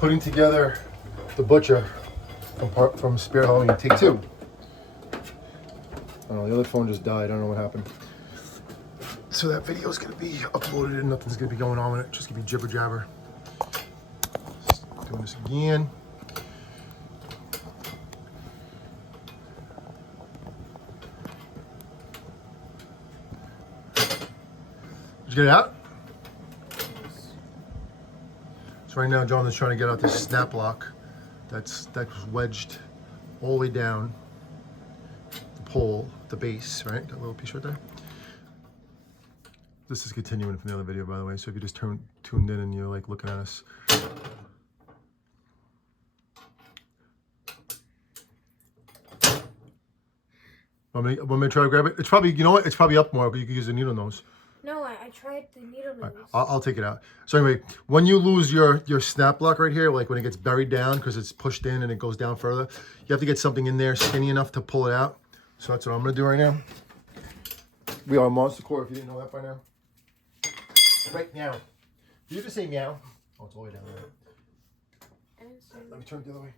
putting together the Butcher from Spirit Halloween, take 2. I don't know, the other phone just died. I don't know what happened. So that video is going to be uploaded and nothing's going to be going on with it. Just going to be jibber jabber. Doing this again. Did you get it out? So right now, Jonathan's trying to get out this snap lock that's wedged all the way down the pole, the base, right? That little piece right there. This is continuing from the other video, by the way. So if you just tuned in and you're like looking at us. Want me to try to grab it? It's probably, you know what? It's probably up more, but you can use a needle nose. No, I tried the needle nose. Right, I'll take it out. So anyway, when you lose your snap lock right here, like when it gets buried down because it's pushed in and it goes down further, you have to get something in there skinny enough to pull it out. So that's what I'm going to do right now. We are Monsta Kore, if you didn't know that by now. Right now. Did you just say meow? Oh, it's all the way down there. Let me turn it the other way.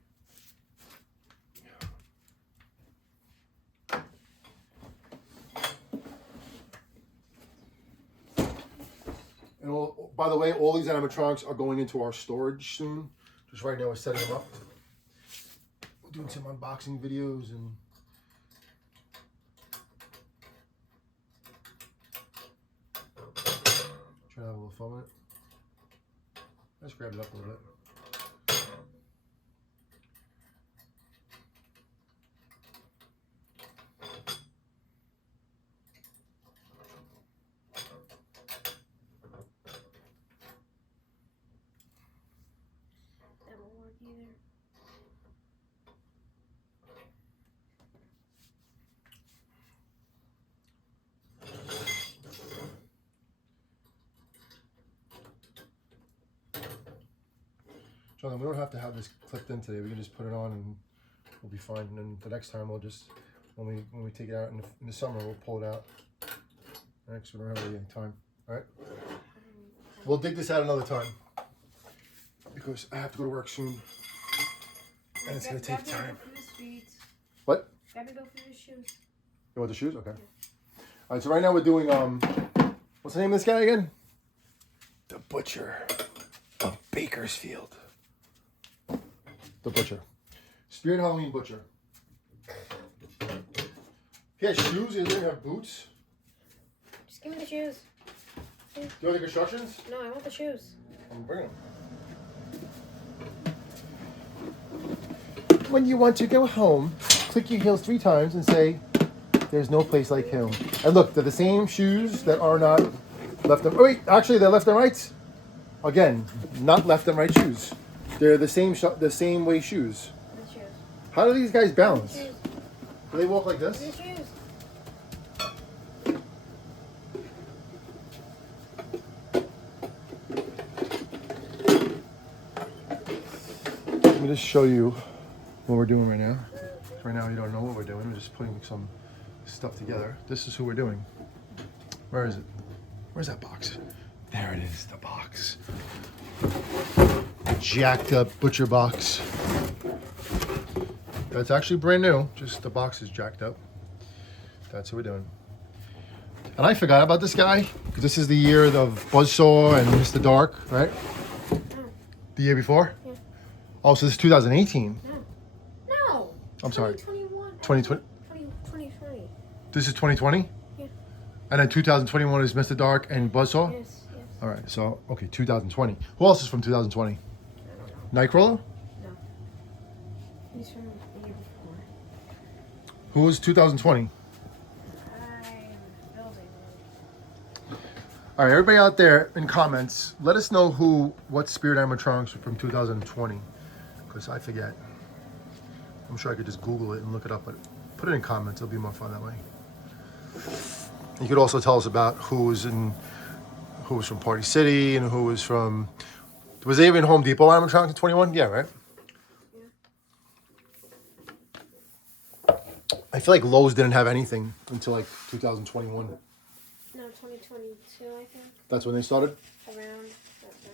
And by the way, all these animatronics are going into our storage soon. Just right now we're setting them up. We're doing some unboxing videos and trying to have a little fun with it. Let's grab it up a little bit. Jonathan, we don't have to have this clipped in today. We can just put it on and we'll be fine. And then the next time we'll just, when we take it out in the summer, we'll pull it out. All right, because we don't have any time. All right? We'll dig this out another time because I have to go to work soon. And it's going to take time. What? Gotta go for the shoes. You want the shoes? Okay. All right, so right now we're doing, what's the name of this guy again? The Butcher of Bakersfield. The Butcher. Spirit Halloween Butcher. He has shoes, he doesn't have boots. Just give me the shoes. Do you want the instructions? No, I want the shoes. I'm bringing them. When you want to go home, click your heels 3 times and say, there's no place like home. And look, they're the same shoes that are not left and... Oh, wait, actually, they're left and right. Again, not left and right shoes. They're the same way shoes. The shoes. How do these guys balance? The shoes. Do they walk like this? The shoes. Let me just show you what we're doing right now. Right now, you don't know what we're doing. We're just putting some stuff together. This is who we're doing. Where is it? Where's that box? There it is, the box. Jacked up Butcher box. That's actually brand new. Just the box is jacked up. That's what we're doing. And I forgot about this guy because this is the year of Buzzsaw and Mr. Dark, right? The year before? Yeah. Oh, so this is 2018. No. I'm sorry. 2021. 2020. 2020. This is 2020? Yeah. And then 2021 is Mr. Dark and Buzzsaw? Yes. All right, so, okay, 2020. Who else is from 2020? Nightcrawler? No. He's from the year before. Who was 2020? I'm building. All right, everybody out there in comments, let us know what Spirit animatronics are from 2020, because I forget. I'm sure I could just Google it and look it up, but put it in comments. It'll be more fun that way. You could also tell us about who was from Party City and who was from... Was they even Home Depot animatronics in 21? Yeah, right? Yeah. I feel like Lowe's didn't have anything until like 2021. No, 2022, I think. That's when they started? Around that time.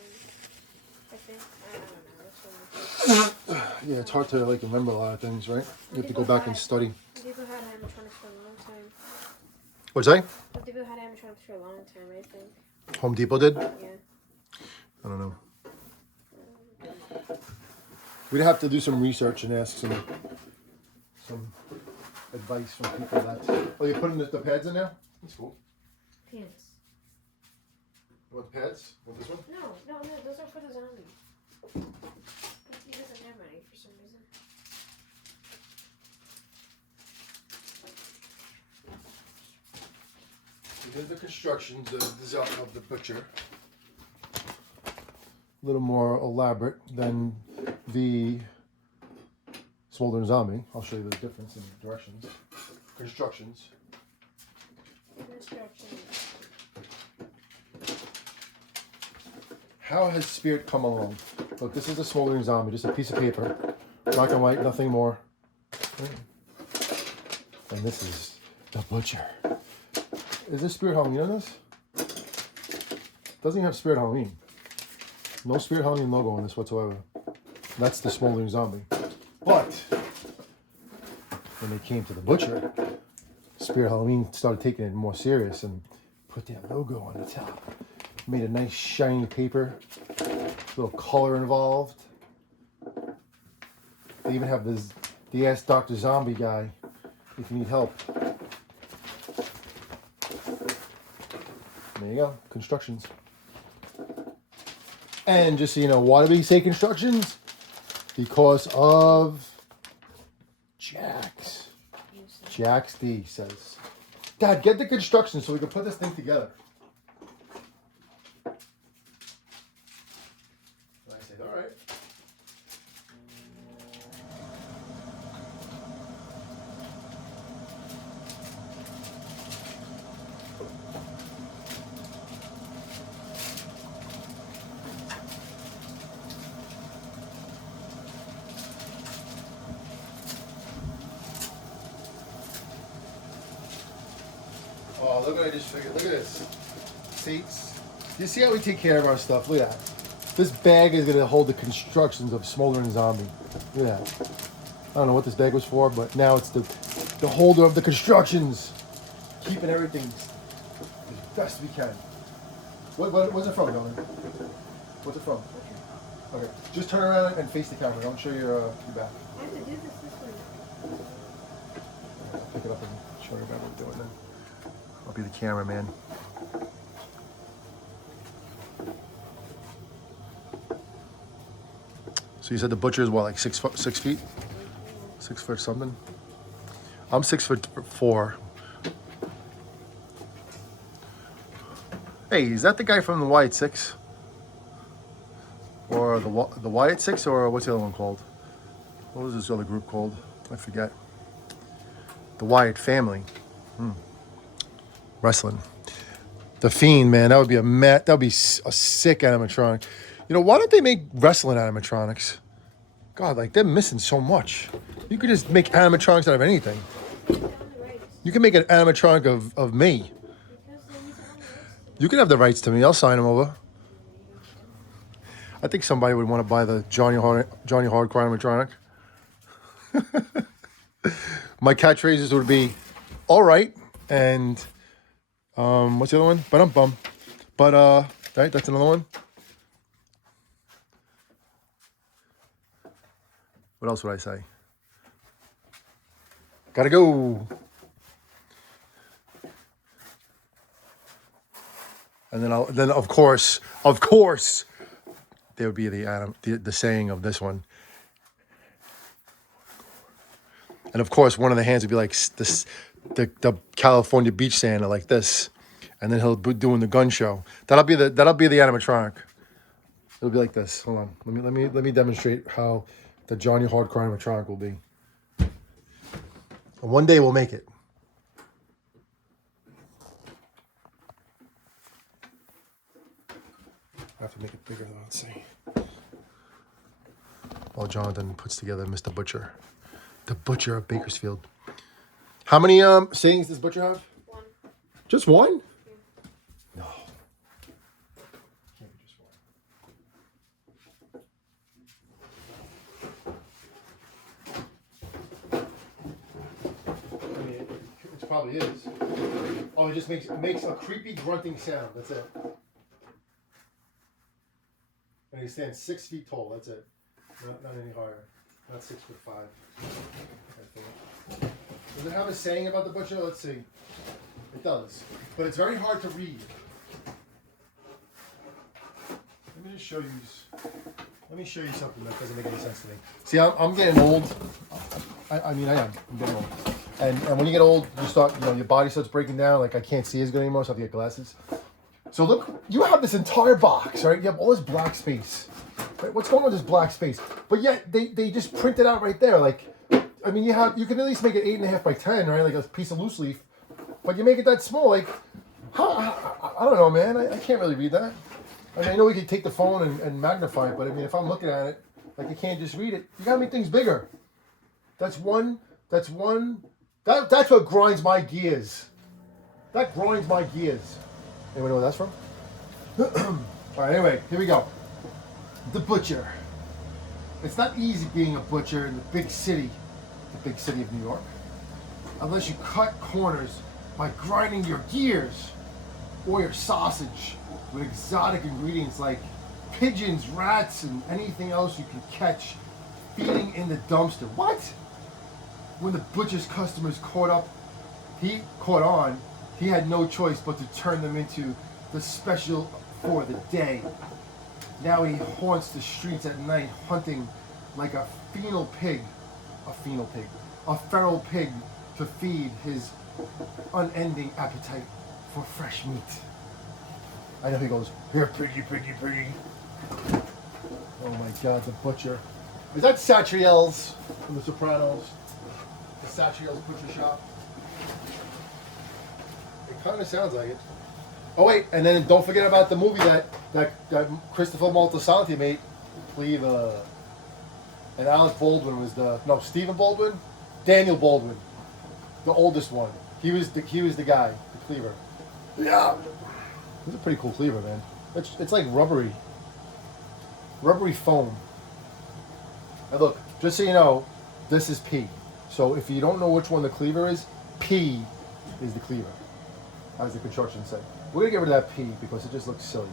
I think. I don't know. Which one Yeah, it's hard to like remember a lot of things, right? You have to go back and study. People had animatronics for a long time. What's that? People had animatronics for a long time, I think. Home Depot did? Yeah. I don't know. We'd have to do some research and ask some advice from people that. Oh, you're putting the pads in there? That's cool. Pants. You want the pads? Want this one? No, those are for the zombie. But he doesn't have any for some reason. Here's the constructions of the butcher. A little more elaborate than the smoldering zombie. I'll show you the difference in directions. Constructions. How has Spirit come along? Look, this is a smoldering zombie, just a piece of paper. Black and white, nothing more. And this is the butcher. Is this Spirit Halloween on this? Doesn't even have Spirit Halloween. No Spirit Halloween logo on this whatsoever. That's the smoldering zombie. But when they came to the butcher, Spirit Halloween started taking it more serious and put their logo on the top. Made a nice shiny paper, little color involved. They even have this, the Ask Dr. Zombie guy if you need help. There you go, constructions. And just so you know, why do we say constructions? Because of Jax. Jax D says, Dad, get the construction so we can put this thing together. And I said, all right. Oh, look what I just figured. Look at this. Seats. You see how we take care of our stuff? Look at that. This bag is going to hold the constructions of Smoldering Zombie. Look at that. I don't know what this bag was for, but now it's the holder of the constructions. Keeping everything as best we can. What's it from, darling? What's it from? Okay. Just turn around and face the camera. Don't show your back. I have to do this way. I'll pick it up and show you what we're doing then. I'll be the cameraman. So you said the butcher is what, like 6 feet? 6 foot something? I'm 6'4". Hey, is that the guy from the Wyatt Six? Or the Wyatt Six, or what's the other one called? What was this other group called? I forget. The Wyatt family. Wrestling. The Fiend, man, that would be that would be a sick animatronic. You know, why don't they make wrestling animatronics? God, like they're missing so much. You could just make animatronics out of anything. You can make an animatronic of me. You can have the rights to me. I'll sign them over. I think somebody would want to buy the Johnny Hardcore animatronic. My catchphrases would be, all right, and what's the other one? Ba-dum-bum. But, right, that's another one. What else would I say? Gotta go. And then of course, there would be the saying of this one. And of course, one of the hands would be like this, the California beach Santa, like this, and then he'll be doing the gun show. That'll be the animatronic. It'll be like this. Hold on, let me demonstrate how the Johnny Hardcore animatronic will be. And one day we'll make it. I have to make it bigger though. Let's see. While Jonathan puts together Mr. Butcher, the Butcher of Bakersfield. How many sayings does Butcher have? One. Just one? No. Can't be just one. probably is. Oh, it just makes a creepy grunting sound. That's it. And he stands 6 feet tall. That's it. Not any higher. Not 6'5". I think. Does it have a saying about the butcher? Let's see. It does, but it's very hard to read. Let me just show you. Let me show you something that doesn't make any sense to me. See, I'm getting old. I mean, I am. I'm getting old. And when you get old, you start, your body starts breaking down. Like, I can't see as good anymore, so I have to get glasses. So look, you have this entire box, right? You have all this black space. Right? What's going on with this black space? But yet, they just print it out right there. Like, I mean, you can at least make it 8.5 by 10, right? Like a piece of loose leaf. But you make it that small, like, I don't know, man. I can't really read that. I mean, I know we could take the phone and magnify it, but I mean, if I'm looking at it, like, you can't just read it. You gotta make things bigger. That's what grinds my gears. That grinds my gears. Anyone know where that's from? All right, anyway, here we go. The butcher. It's not easy being a butcher in the big city of New York, unless you cut corners by grinding your gears or your sausage with exotic ingredients like pigeons, rats, and anything else you can catch feeding in the dumpster. What? When the butcher's customers caught on, he had no choice but to turn them into the special for the day. Now he haunts the streets at night hunting like a feral pig to feed his unending appetite for fresh meat. I know he goes, "Here, piggy, piggy, piggy." Oh my God, the butcher. Is that Satriel's from The Sopranos? The Satriel's Butcher Shop? It kind of sounds like it. Oh wait, and then don't forget about the movie that Christopher Moltisanti made, Cleaver. And Alec Baldwin was Stephen Baldwin? Daniel Baldwin. The oldest one. He was the guy, the cleaver. Yeah. It's a pretty cool cleaver, man. It's like rubbery foam. And look, just so you know, this is P. So if you don't know which one the cleaver is, P is the cleaver, as the construction said. We're gonna get rid of that P because it just looks silly.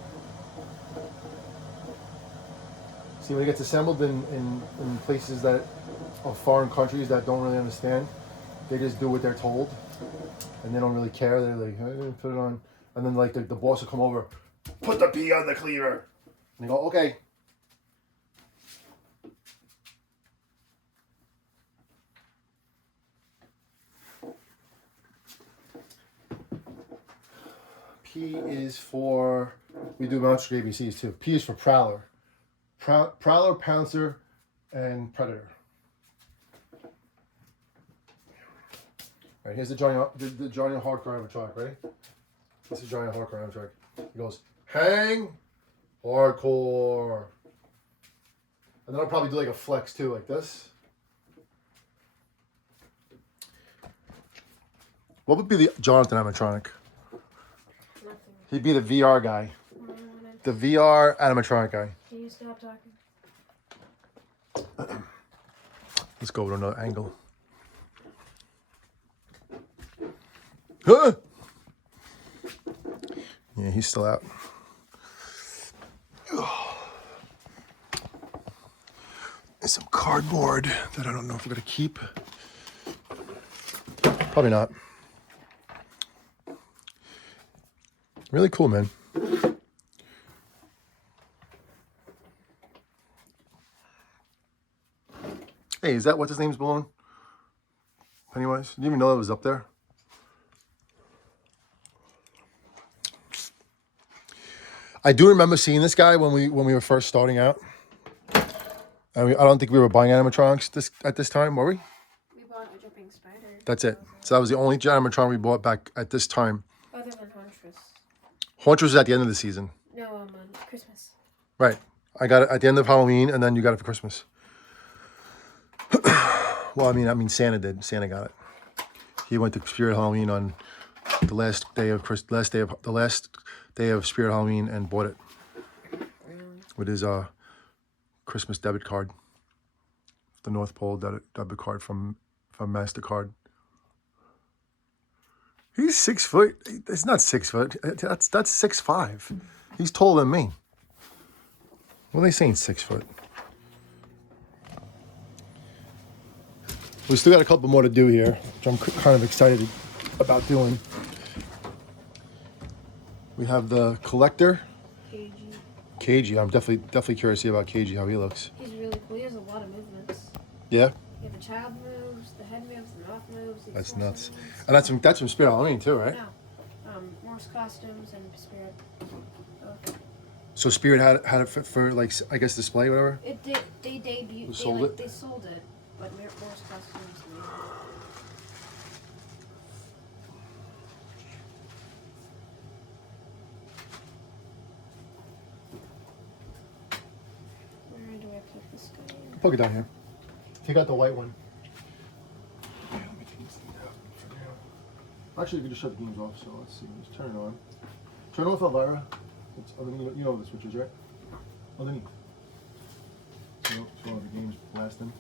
See, when it gets assembled in places that of foreign countries that don't really understand, they just do what they're told, and they don't really care. They're like, hey, put it on, and then like the boss will come over, put the P on the cleaver, and they go, okay. P is for, we do monster ABCs too. P is for prowler. Prowler, pouncer, and predator. All right, here's the Johnny Hardcore animatronic. Ready? This is Johnny Hardcore animatronic. He goes, hang, hardcore. And then I'll probably do like a flex too, like this. What would be the Jonathan animatronic? Nothing. He'd be the VR guy. The VR animatronic guy. Can you stop talking? Let's go with another angle. Huh? Yeah, he's still out. There's some cardboard that I don't know if we're gonna keep. Probably not. Really cool, man. Hey, is that what's his name's balloon? Pennywise? Didn't even know that was up there. I do remember seeing this guy when we were first starting out. I don't think we were buying animatronics at this time, were we? We bought a dripping spider. That's it. So that was the only animatronic we bought back at this time. Other than Huntress. Huntress was at the end of the season. No, on Christmas. Right. I got it at the end of Halloween, and then you got it for Christmas. Well, I mean, Santa did. Santa got it. He went to Spirit Halloween on the last day of Spirit Halloween and bought it with his Christmas debit card, the North Pole debit card from MasterCard. He's 6 foot. It's not 6 foot. That's 6'5". He's taller than me. What are they saying, 6 foot? We still got a couple more to do here, which I'm kind of excited about doing. We have the collector. KG. I'm definitely curious to see about KG, how he looks. He's really cool. He has a lot of movements. Yeah? Yeah, the child moves, the head moves, the mouth moves. That's nuts. And that's from Spirit Halloween too, right? No. Morse costumes and Spirit. Both. So Spirit had it for like, I guess, display, whatever? It did. They debuted. They sold it, but Morse costumes. Where do I put this guy in? Plug it down here. Take out the white one. Actually, you can just shut the games off, so let's see. Let's turn it on. Turn off Elvira. It's underneath. You know what the switch is, right? Underneath. So the game's blasting.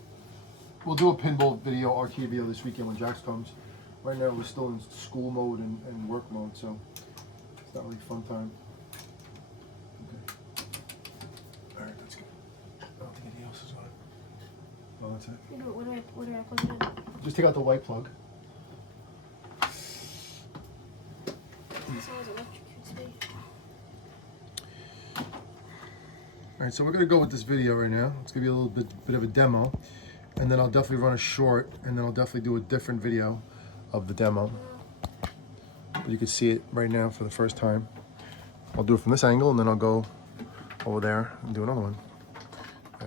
We'll do a pinball video, arcade video this weekend when Jax comes. Right now, we're still in school mode and work mode, so it's not really fun time. Okay. All right, that's good. I don't think anything else is on it. Oh, that's it. Where do I plug it in? Just take out the white plug. Alright, so we're going to go with this video right now. It's going to be a little bit of a demo. And then I'll definitely run a short. And then I'll definitely do a different video of the demo. But you can see it right now for the first time. I'll do it from this angle and then I'll go over there and do another one.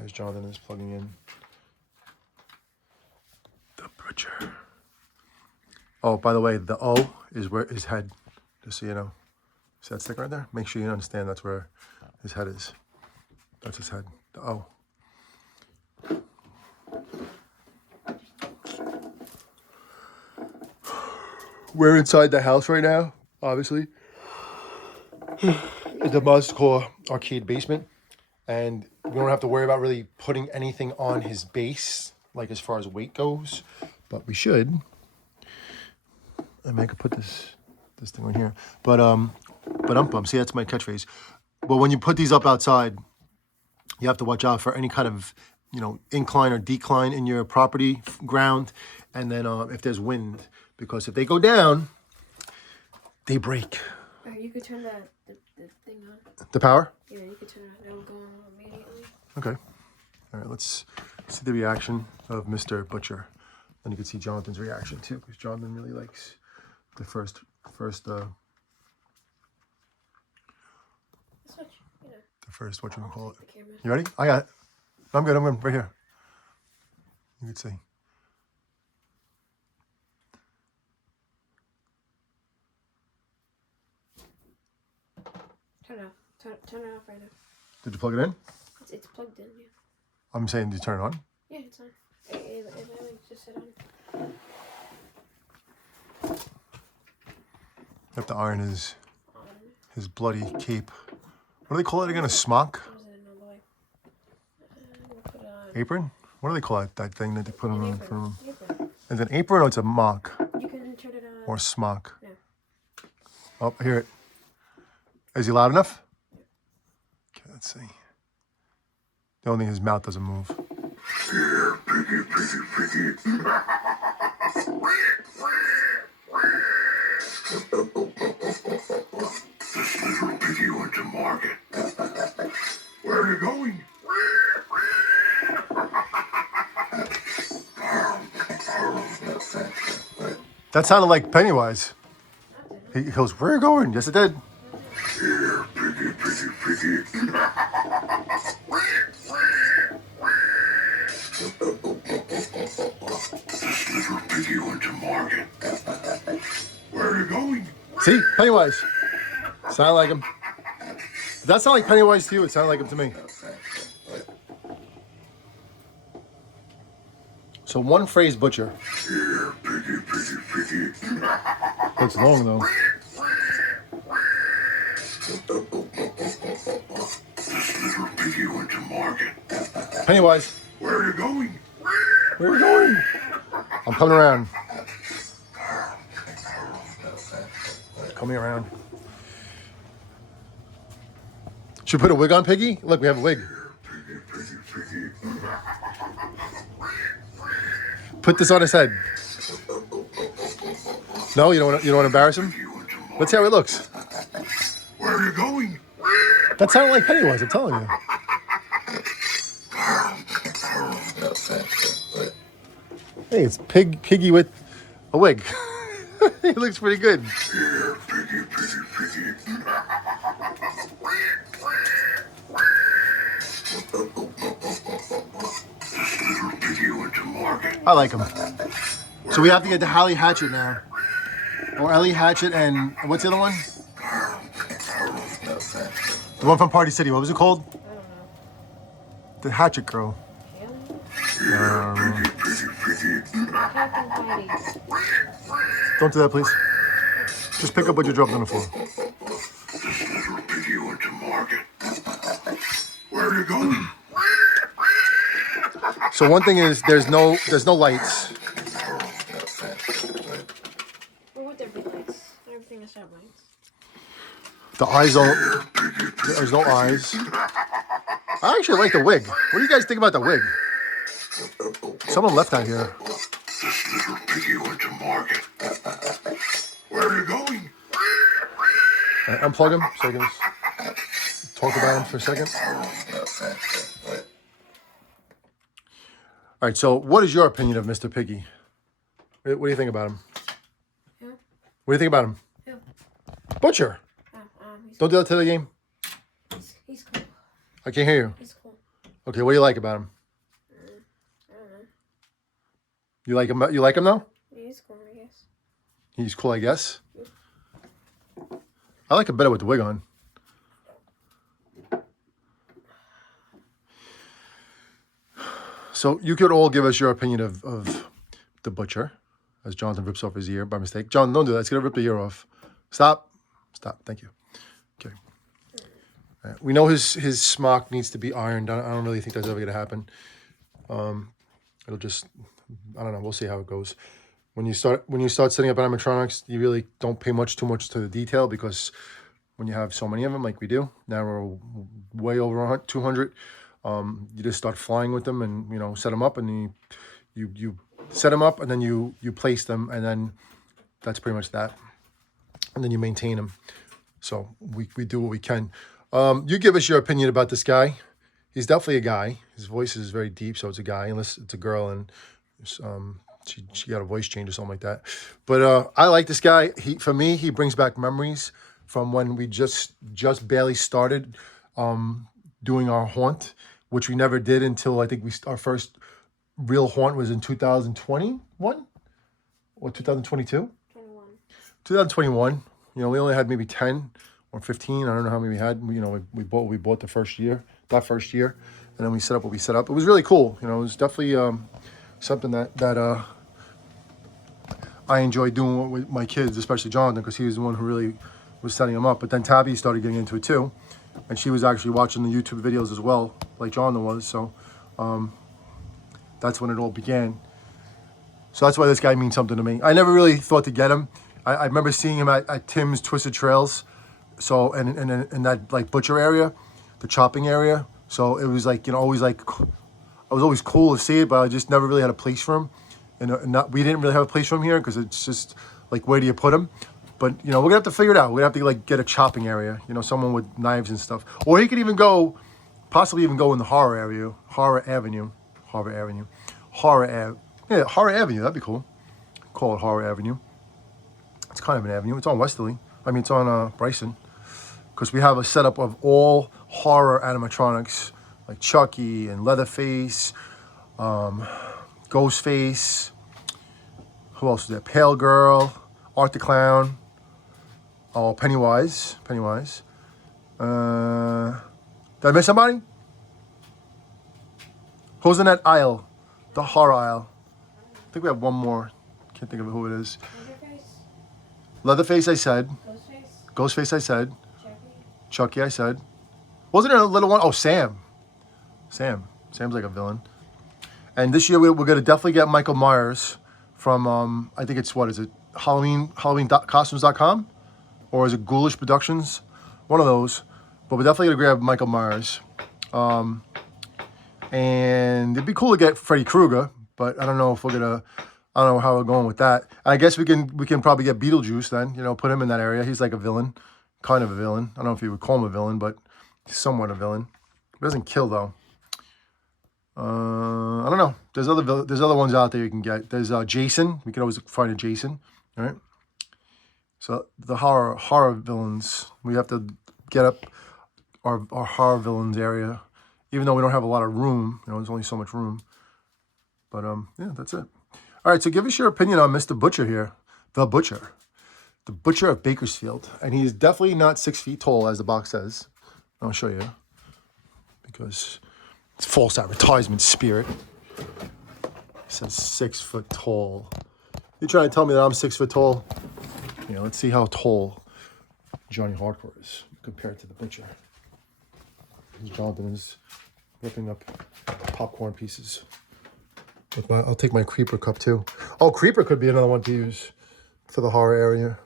As Jonathan is plugging in the Butcher. Oh, by the way, the O is where his head, just so you know. See that stick right there? Make sure you understand that's where his head is. That's his head, the O. We're inside the house right now, obviously. It's the Monsta Kore arcade basement. And we don't have to worry about really putting anything on his base, like as far as weight goes. But we should. I mean, I could put this thing right here. But see, that's my catchphrase. But when you put these up outside, you have to watch out for any kind of, incline or decline in your property ground. And then if there's wind, because if they go down, they break. All right, you could turn the thing on. The power? Yeah, you could turn it on. It'll go on immediately. Okay. All right, let's see the reaction of Mr. Butcher. And you can see Jonathan's reaction too, because Jonathan really likes the first Switch, the first, what you gonna call it? the camera. You ready? I got it. I'm good, right here. You can see. Turn it off. Turn it off right now. Did you plug it in? It's plugged in, yeah. I'm saying, did you turn it on? Yeah, it's on. It just sit on. You have to iron his bloody cape. What do they call it again? A smock? Apron? What do they call it? That thing that they put on in front of them? Is it an apron or it's a mock? You can turn it on. Or smock? No. Oh, I hear it. Is he loud enough? Okay, let's see. The only thing, his mouth doesn't move. Here, piggy, piggy, piggy. This little piggy went to market. Where are you going? That sounded like Pennywise. He goes, where are you going? Yes, it did. Here, piggy, piggy, piggy. This little piggy went to market. Where are you going? See? Pennywise. Sound like him. Did that sound like Pennywise to you? It sounded like him to me. So one phrase, Butcher. Here, piggy, piggy, piggy. That's long, though. This little piggy went to market. Pennywise. Where are you going? Where are you going? I'm coming around. coming around. Should we put a wig on Piggy? Look, we have a wig. Put this on his head. No, you don't want to embarrass him? Let's see how he looks. Where are you going? That sounded like Pennywise, I'm telling you. Hey, it's Piggy with a wig. He looks pretty good. Here, piggy, piggy, piggy. This little piggy went to market. I like him. So we have to get to Hallie Hatchet now. Or Ellie Hatchet and what's the other one? The one from Party City. What was it called? I don't know. The Hatchet Girl. Here, piggy, piggy, piggy. Captain Patty. Don't do that, please. Just pick up what you dropped on the floor. This little piggy went to market. Where are you going? So one thing is there's no lights. Or would there be lights? Everything is have lights. The eyes don't. There's no eyes. I actually like the wig. What do you guys think about the wig? Someone left out here. This little piggy went to market. Where are you going? Unplug him so I can just talk about him for a second. All right, so what is your opinion of Mr. Piggy? What do you think about him? Who? What do you think about him? Who? Butcher. Oh, he's Don't do that to the game. he's cool. I can't hear you. He's cool. Okay, what do you like about him? I don't know. You like him? You like him though? Yeah, he's cool, I guess. He's cool, I guess. I like him better with the wig on. So you could all give us your opinion of the Butcher, as Jonathan rips off his ear by mistake. John, don't do that. It's gonna rip the ear off. Stop. Stop. Thank you. Okay. All right. We know his smock needs to be ironed. I don't really think that's ever gonna happen. It'll just, I don't know. We'll see how it goes. When you start setting up animatronics, you really don't pay too much to the detail, because when you have so many of them like we do, now we're way over 200. You just start flying with them, and set them up, and you set them up, and then you place them, and then that's pretty much that. And then you maintain them. So we do what we can. You give us your opinion about this guy. He's definitely a guy. His voice is very deep, so it's a guy, unless it's a girl and she got a voice change or something like that. But I like this guy. For me, he brings back memories from when we just barely started doing our haunt, which we never did until I think our first real haunt was in 2021 or 2022. 2021. We only had maybe 10 or 15. I don't know how many we had. We bought that first year, and then we set up what we set up. It was really cool. It was definitely something that I enjoy doing with my kids, especially Jonathan, because he was the one who really was setting them up. But then Tabby started getting into it too, and she was actually watching the YouTube videos as well, like Jonathan was. So that's when it all began. So that's why this guy means something to me. I never really thought to get him. I remember seeing him at Tim's Twisted Trails, so in that like butcher area, the chopping area. So it was like always like, I was always cool to see it, but I just never really had a place for him. We didn't really have a place for him here, because it's just like, where do you put him? But we're gonna have to figure it out. We're gonna have to like get a chopping area, someone with knives and stuff, or he could even possibly go in the Horror Avenue. Yeah, Horror Avenue. That'd be cool. Call it Horror Avenue. It's kind of an avenue. It's on Westerleigh. It's on Bryson, because we have a setup of all horror animatronics, like Chucky and Leatherface, Ghostface. Who else is there? Pale Girl, Art the Clown. Oh, Pennywise. Did I miss somebody? Who's in that aisle? The horror aisle. I think we have one more. Can't think of who it is. Leatherface, I said. Ghostface, I said. Chucky, I said. Wasn't there a little one? Oh, Sam. Sam's like a villain. And this year we're going to definitely get Michael Myers from, I think it's, what is it? HalloweenCostumes.com? or is it Ghoulish Productions? One of those. But we're definitely gonna grab Michael Myers. And it'd be cool to get Freddy Krueger, but I don't know if we're gonna. I don't know how we're going with that. I guess we can probably get Beetlejuice then. You know, put him in that area. He's like a villain, kind of a villain. I don't know if you would call him a villain, but he's somewhat a villain. He doesn't kill though. I don't know. There's other ones out there you can get. There's Jason. We could always find a Jason, all right? So the horror villains, we have to get up our horror villains area, even though we don't have a lot of room. You know, there's only so much room. But yeah, that's it. All right, so give us your opinion on Mr. Butcher here, the Butcher of Bakersfield, and he's definitely not 6 feet tall as the box says. I'll show you because it's false advertisement spirit. It says 6 foot tall. You trying to tell me that I'm 6 foot tall? Yeah, let's see how tall Johnny Hardcore is compared to the Butcher. Jonathan is ripping up popcorn pieces. I'll take my Creeper cup too. Oh, Creeper could be another one to use for the horror area.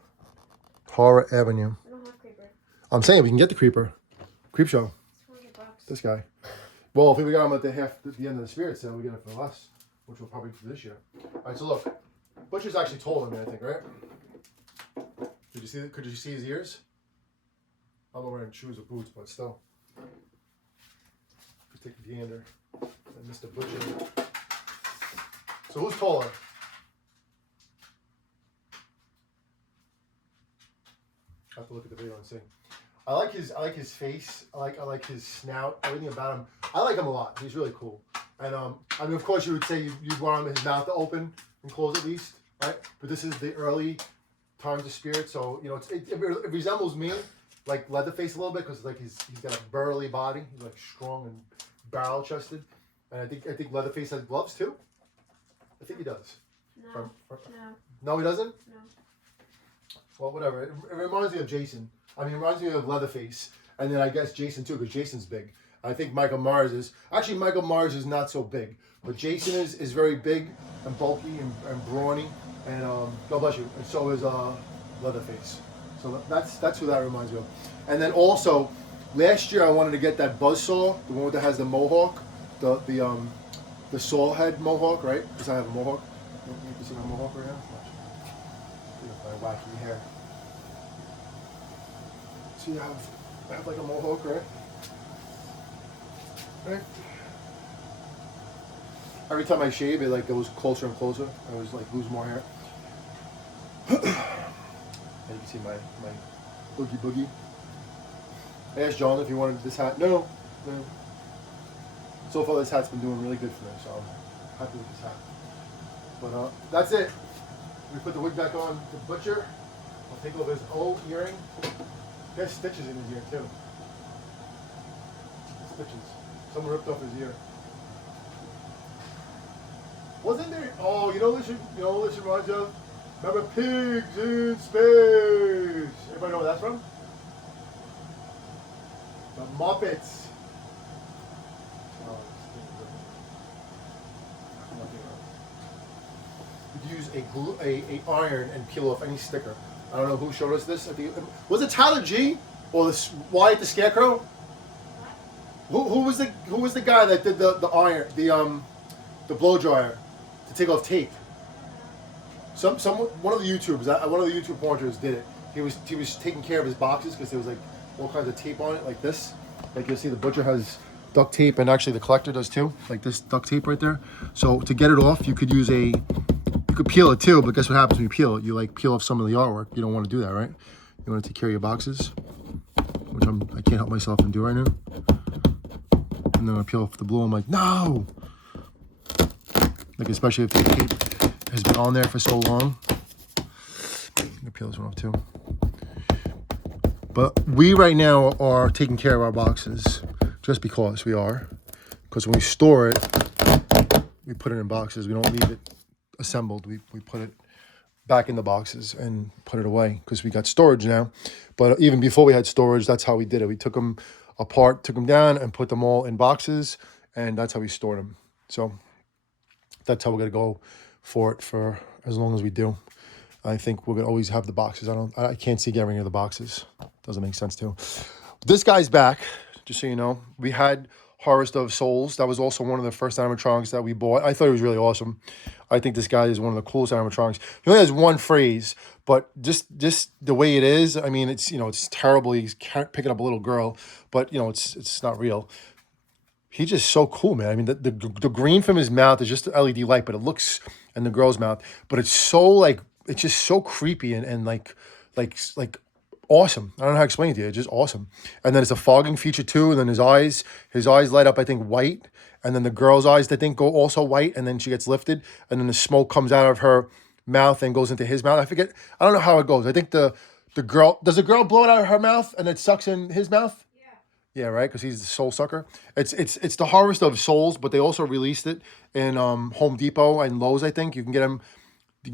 Horror Avenue. I don't have Creeper. I'm saying we can get the Creeper. Creep Show. It's $400. This guy. Well, if we got him at the end of the Spirit sale, we get it for less, which we'll probably do this year. All right, so look. Butcher's actually taller than me, I think, right? Could you see his ears? I'm not wearing shoes or boots, but still. Let's take the gander. And Mr. Butcher. So who's taller? I have to look at the video and see. I like his face. I like his snout. Everything about him. I like him a lot. He's really cool. And I mean, of course, you would say you'd want his mouth to open and close at least, right? But this is the early times of Spirit, so you know it resembles me, like Leatherface a little bit, because like he's got a burly body. He's like strong and barrel chested. And I think Leatherface has gloves too. I think he does. No. No, he doesn't? No. Well, whatever. It reminds me of Jason. I mean, it reminds me of Leatherface. And then I guess Jason too, because Jason's big. I think Michael Myers is... Actually, Michael Myers is not so big. But Jason is very big and bulky and brawny. And God bless you. And so is Leatherface. So that's who that reminds me of. And then also, last year I wanted to get that buzzsaw, the one that has the mohawk, the saw head mohawk, right? Because I have a mohawk. You can see my mohawk right now. Watch. My wacky hair. See, I have like a mohawk, right? Right. Every time I shave, it like goes closer and closer. I always like lose more hair. And you can see my boogie boogie. I asked John if he wanted this hat. No. So far, this hat's been doing really good for me, so I'm happy with this hat. But that's it. We put the wig back on the Butcher. I'll take off his old earring. He has stitches in his ear too. Stitches. Someone ripped off his ear. Wasn't there? Oh, you know this reminds you of? Remember Pigs in Space? Everybody know where that's from? The Muppets. You'd use a iron and peel off any sticker. I don't know who showed us this. Was it Tyler G or Wyatt the Scarecrow? Who was the guy that did the iron the blow dryer to take off tape? One of the YouTubers, one of the YouTube porters did it. He was taking care of his boxes because there was like all kinds of tape on it, like this. Like you'll see, the Butcher has duct tape, and actually the collector does too, like this duct tape right there. So to get it off, you could peel it too, but guess what happens when you peel it? You like peel off some of the artwork. You don't want to do that, right? You want to take care of your boxes, which I can't help myself and do right now. And then I peel off the blue. I'm like, no! Like, especially if the tape has been on there for so long. I'm gonna peel this one off too. But we right now are taking care of our boxes just because we are. Because when we store it, we put it in boxes. We don't leave it assembled. We put it back in the boxes and put it away because we got storage now. But even before we had storage, that's how we did it. We took them apart, took them down, and put them all in boxes, and that's how we stored them. So that's how we're gonna go for it for as long as we do. I think we're gonna always have the boxes. I can't see getting rid of the boxes. Doesn't make sense too. This guy's back, just so you know. We had Harvest of Souls. That was also one of the first animatronics that we bought. I thought he was really awesome. I think this guy is one of the coolest animatronics. He only has one phrase, but just the way it is, I mean, it's, you know, it's terrible. He's picking up a little girl, but, you know, it's not real. He's just so cool, man. I mean, the green from his mouth is just an LED light, but it looks, and the girl's mouth, but it's so like, it's just so creepy and like awesome. I don't know how to explain it to you. It's just awesome. And then it's a fogging feature too. And then his eyes light up, I think, white. And then the girl's eyes, I think, go also white. And then she gets lifted. And then the smoke comes out of her mouth and goes into his mouth. I forget. I don't know how it goes. I think the girl, does the girl blow it out of her mouth and it sucks in his mouth? Yeah, right, because he's the soul sucker. It's the Harvest of Souls, but they also released it in Home Depot and Lowe's, I think. You can get them,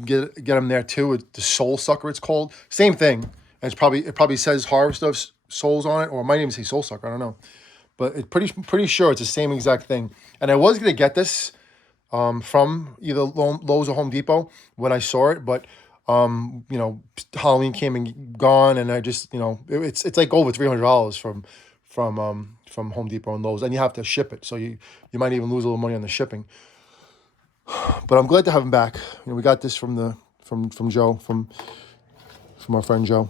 get them there too. It's the Soul Sucker, it's called. Same thing. And it probably says Harvest of Souls on it, or it might even say Soul Sucker. I don't know, but it's pretty sure it's the same exact thing. And I was gonna get this from either Lowe's or Home Depot when I saw it, but you know, Halloween came and gone, and I just, you know, it's like over $300 from Home Depot and Lowe's, and you have to ship it, so you might even lose a little money on the shipping. But I'm glad to have him back. You know, we got this from Joe, from our friend Joe.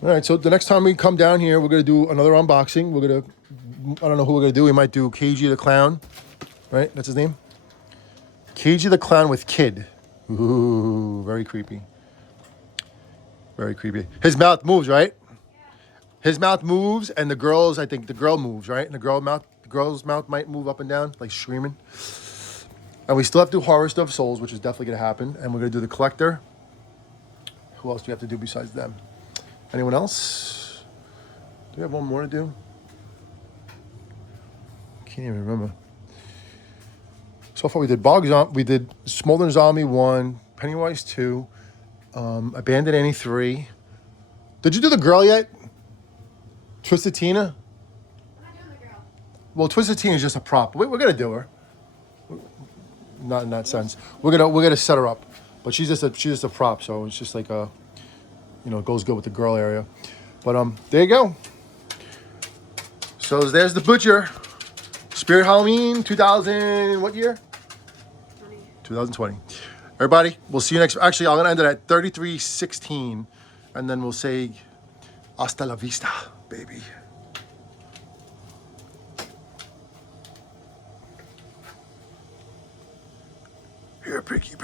All right, so the next time we come down here, we're gonna do another unboxing. I don't know who we're gonna do. We might do KG the Clown, right? That's his name. KG the Clown with Kid. Ooh, very creepy. Very creepy. His mouth moves, right? His mouth moves, and I think the girl moves, right? And the girl's mouth might move up and down, like screaming. And we still have to do Harvest of Souls, which is definitely going to happen. And we're going to do the Collector. Who else do we have to do besides them? Anyone else? Do we have one more to do? Can't even remember. So far we did Smoldering Zombie 1, Pennywise 2, Abandoned Annie 3. Did you do the girl yet? Twisted Tina? I'm not doing the girl. Well, Twisted Tina is just a prop. We're gonna do her. Not in that sense. We're gonna set her up, but she's just a prop. So it's just like a, you know, it goes good with the girl area. But there you go. So there's the Butcher. Spirit Halloween 2000. What year? 2020. Everybody, we'll see you next. Actually, I'm gonna end it at 33:16, and then we'll say hasta la vista, baby. Here, Piggy.